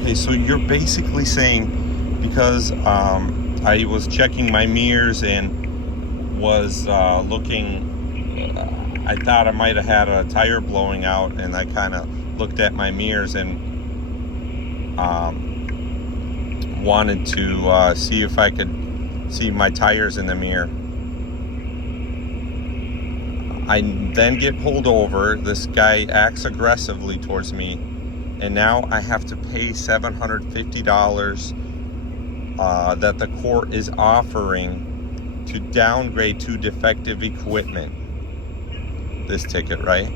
Okay, so you're basically saying because I was checking my mirrors and was looking, I thought I might have had a tire blowing out, and I kind of looked at my mirrors and wanted to see if I could see my tires in the mirror. I then get pulled over. This guy acts aggressively towards me, and now I have to pay $750 that the court is offering to downgrade to defective equipment. This ticket, right?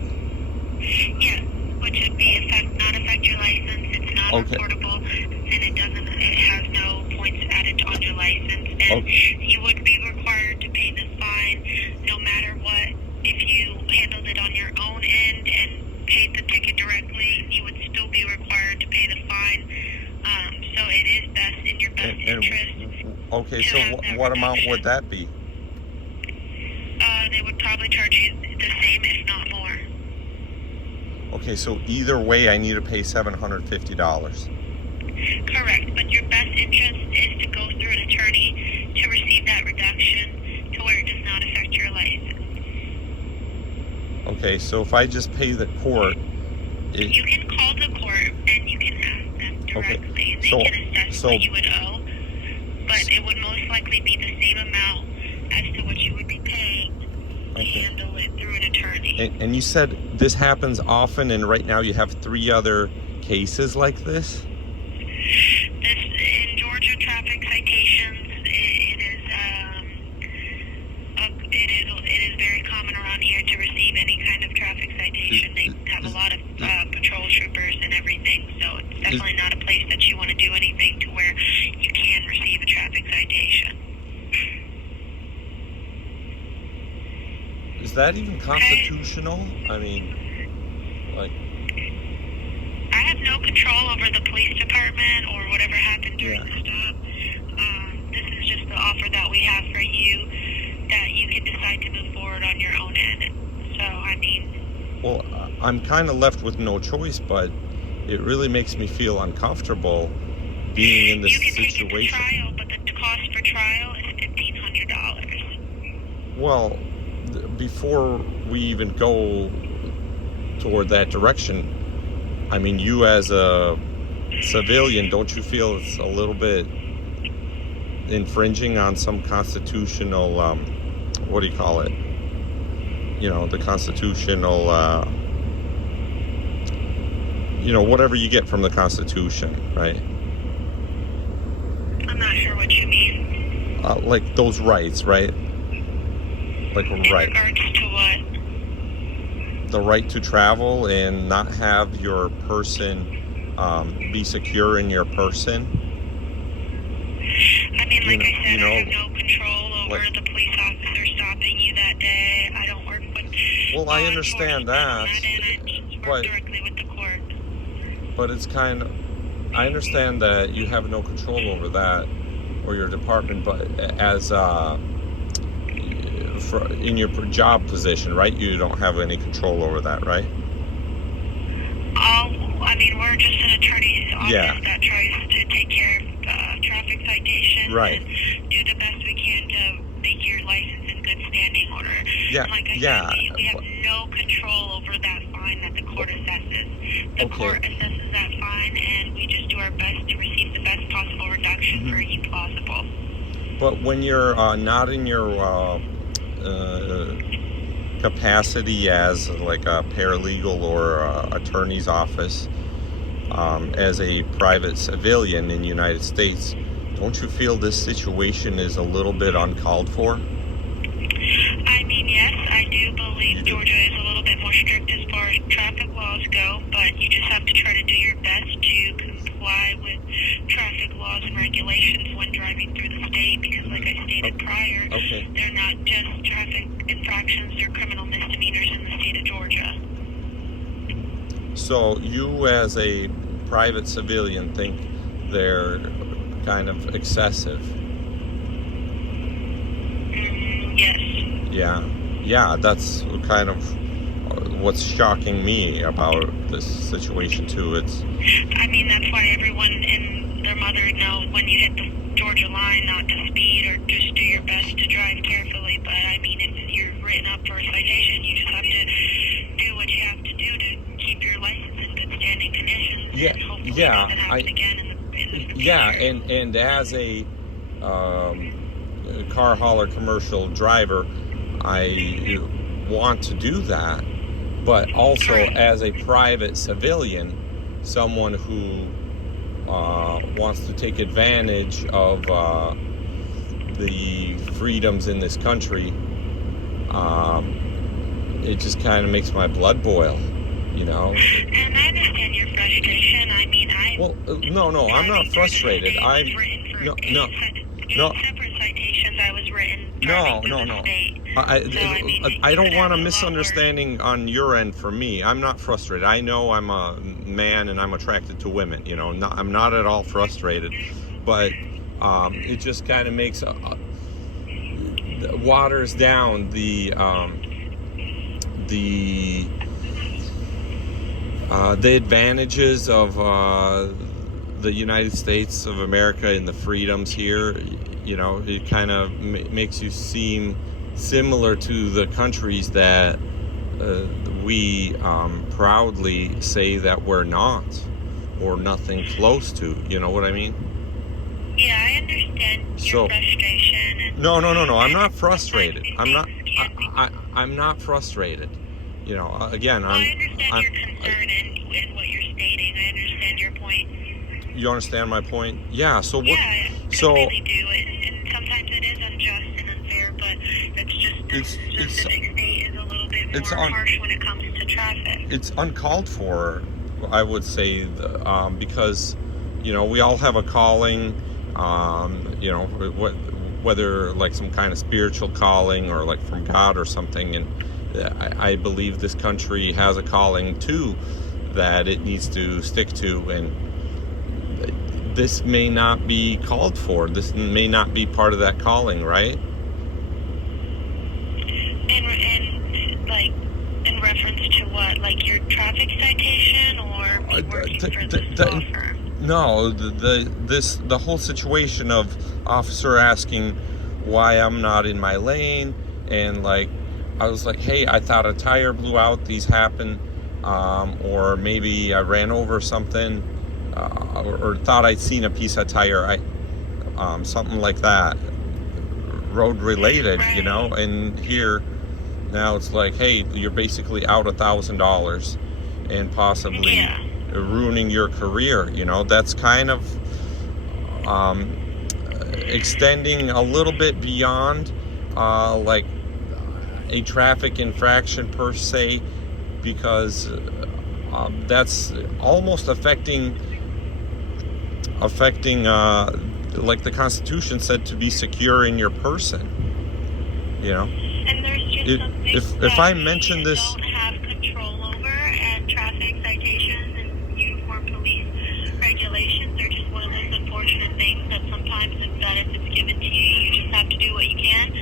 Yeah, which would be not affect your license. It's not reportable, and it has no points added on your license. And you would be required to pay this fine no matter what. If you handled it on your own end and paid the ticket directly, you would still be required to pay the fine. So it is best in your best interest. Okay, so what amount would that be? They would probably charge you the same, if not more. Okay, so either way, I need to pay $750. Correct, but your best interest is to go through an attorney to receive that reduction to where it does not affect your license. Okay, so if I just pay the court... You can call the court and you can ask them directly, and they can assess what you would owe, but it would most likely be the same amount as to what you would be paying to handle it through an attorney. And you said this happens often, and right now you have 3 other cases like this? In Georgia traffic citations, it is very common around here to receive any kind of traffic citation. They have a lot of patrol troopers and everything, so it's definitely not a place that you want to do anything to where you can receive a traffic citation. Is that even constitutional? I mean, like... I have no control over the police department or whatever happened during the stop. This is just the offer that we have for you, that you can decide to move forward on your own end. So, I mean... Well, I'm kind of left with no choice, but it really makes me feel uncomfortable being in this situation. You can take it to trial, but the cost for trial is $1,500. Well, before we even go toward that direction, I mean, you as a civilian, don't you feel it's a little bit infringing on some constitutional, what do you call it? You know, the constitutional, whatever you get from the Constitution, right? I'm not sure what you mean. Like those rights, right? Like in regards to what? The right to travel and not have your person be secure in your person. I mean, like I said, I have no control over the police officer stopping you that day. I don't work with... Well, I understand that, and I work directly with the court. But it's kind of... I understand that you have no control over that or your department, but as... in your job position, right? You don't have any control over that, right? I mean, we're just an attorney's office that tries to take care of traffic citations and do the best we can to make your license in good standing order. Yeah, like I said, we have no control over that fine that the court assesses. The court assesses that fine, and we just do our best to receive the best possible reduction for you possible. But when you're not in your... capacity as like a paralegal or attorney's office, as a private civilian in the United States, don't you feel this situation is a little bit uncalled for? I mean, yes, I do believe Georgia is a little bit more strict as far as traffic laws go, but you just have to try to do your best to comply with traffic laws and regulations when driving through the state, because like I stated prior, they're not just traffic infractions, they're criminal misdemeanors in the state of Georgia. So you as a private civilian think they're kind of excessive? Yes. Yeah, that's kind of what's shocking me about this situation too. It's I mean, that's why everyone and their mother know when you hit the Georgia line not to speed or just do your best to drive carefully. But I mean, if you're written up for a citation, you just have to do what you have to do to keep your license in good standing conditions. Yeah, and hopefully yeah, it doesn't happen again in the future. yeah, and as a car hauler commercial driver, I want to do that, but also as a private civilian, someone who wants to take advantage of the freedoms in this country, it just kind of makes my blood boil, you know. And I understand your frustration. I mean, no, I'm not frustrated. Separate citations. I was written. No. State. I don't want a misunderstanding on your end for me. I'm not frustrated. I know I'm a man and I'm attracted to women. You know, I'm not at all frustrated, but it just kind of makes waters down the advantages of the United States of America and the freedoms here. You know, it kind of makes you seem similar to the countries that we proudly say that we're not, or nothing close to. You know what I mean? Yeah, I understand your frustration. And no. I'm not frustrated. I'm not frustrated. You know, again, I understand your concern and what you're stating. I understand your point. You understand my point? Yeah. So what? Yeah, I completely do. And sometimes it is unjust and unfair, but that's just the specific state is a little bit more harsh when it comes to traffic. It's uncalled for, I would say, because, you know, we all have a calling, you know, whether like some kind of spiritual calling or like from God or something. And I believe this country has a calling too that it needs to stick to. And this may not be called for. This may not be part of that calling, right? And like in reference to what, like your traffic citation or working for this law firm? No, the whole situation of officer asking why I'm not in my lane, and like I was like, hey, I thought a tire blew out. These happen, or maybe I ran over something. Or thought I'd seen a piece of tire, something like that, road related, you know. And here now it's like, hey, you're basically out $1,000 and possibly ruining your career. You know, that's kind of extending a little bit beyond like a traffic infraction per se, because that's almost affecting like the Constitution said, to be secure in your person, you know. And there's just some things if I mention this, don't have control over, and traffic citations and uniform police regulations are just one of those unfortunate things that sometimes it's that if it's given to you, you just have to do what you can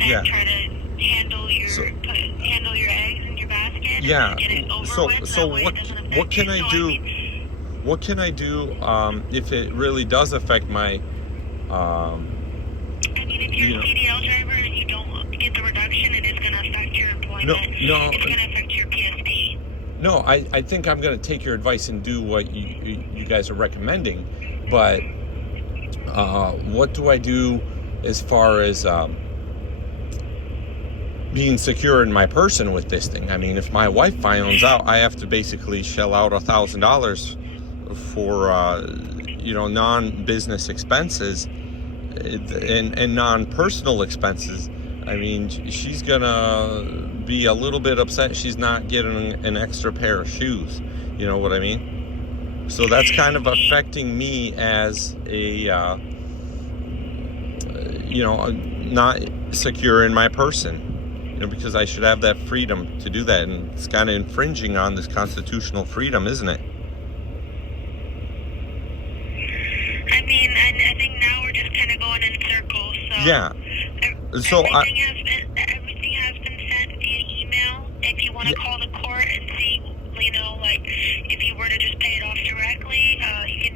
and try to handle your eggs in your basket and get it over with. So what can I do? What can I do if it really does affect my? I mean, if you're a CDL driver and you don't get the reduction, it is going to affect your employment. No, it's going to affect your PSP. No, I think I'm going to take your advice and do what you guys are recommending. But what do I do as far as being secure in my person with this thing? I mean, if my wife finds out, I have to basically shell out $1,000 for non-business expenses and non-personal expenses. I mean, she's gonna be a little bit upset she's not getting an extra pair of shoes. You know what I mean? So that's kind of affecting me as a not secure in my person. Because I should have that freedom to do that, and it's kind of infringing on this constitutional freedom, isn't it? I mean, I think now we're just kind of going in circles. So yeah. So everything has been sent via email. If you want to call the court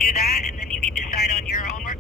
do that, and